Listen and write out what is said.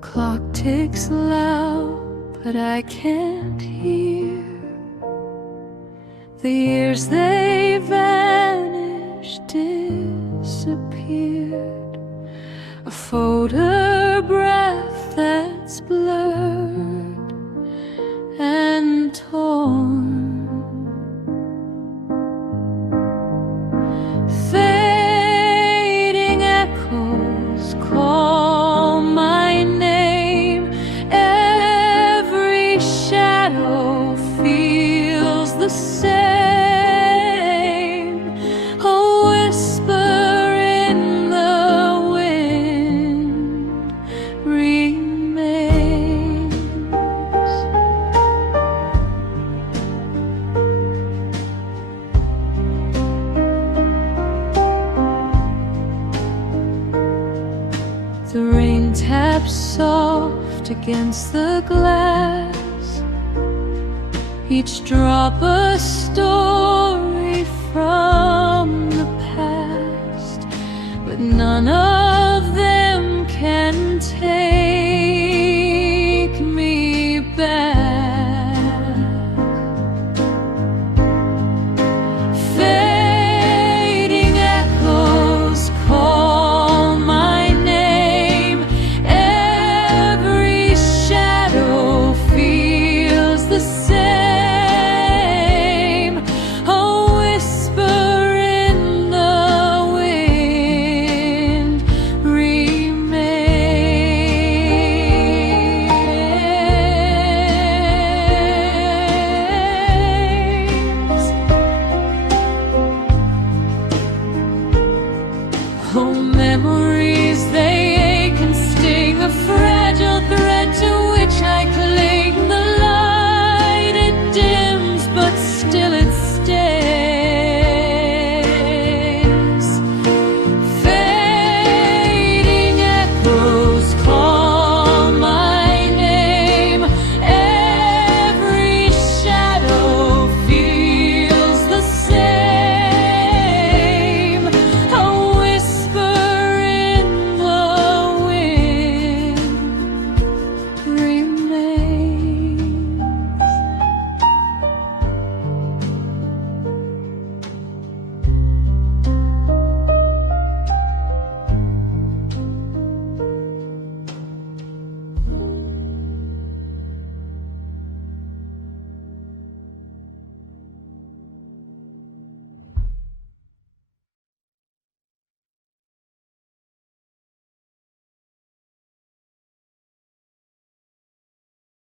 clock ticks loud, but I can't hear. The years they vanished, disappeared. A photograph that's blurred and torn. Fading echoes call my name. Every shadow feels the same. A whisper in the wind remains. The rain taps soft against the glass, each drop a story from the past, but none of